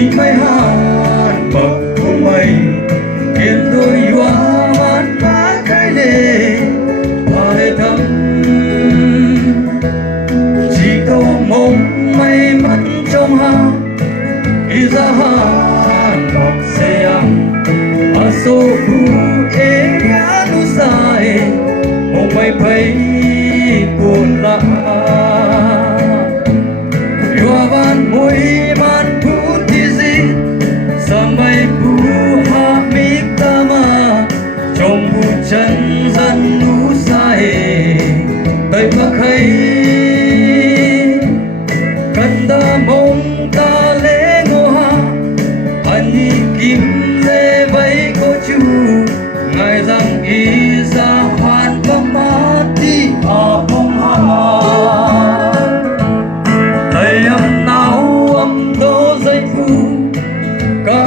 đi mai han bậc cùng mây kiếm đôi hoa mắt phá khai lệ hoài thầm chỉ câu mong may mắn trong ha ý ra han bậc xe ăn a số bu e ya nu sai mong may bay buồn lạ hoa van môi man putih zin sampai buha miktama trong hujan dan usai tay pakai kanda mong ta le ngoha ani kim le vai ko chu ngai rằng y ra hoàn bom mati a bom ha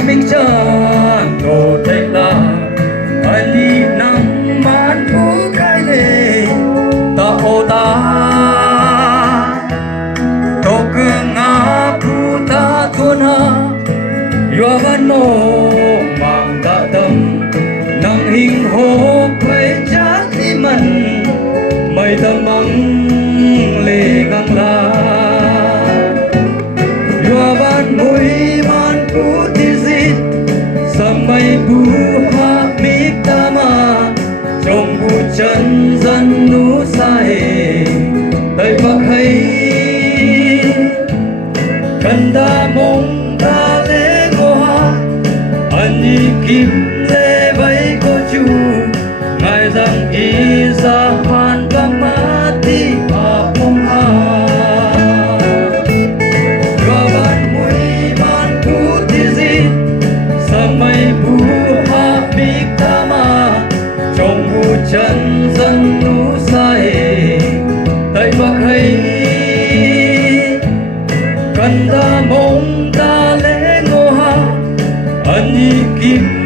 mình chan đồ thay la ali nang man phu khai le ta o ta to nga phu ta thôn ha yo van no mang ta tâm nang hình hồ quay chắc đi mình mây tâm mong lệ ngang la yo van môi man phu sampai buha miktama trong hujan dan usai tay pakai kanda mong ta le ngoha ani kim le vai ko chu ngai rằng y ra hoàn bang mati a pong ha sampai buha miktama trong hujan dan usai tay pakai kanda mong ta le ngoha ani kim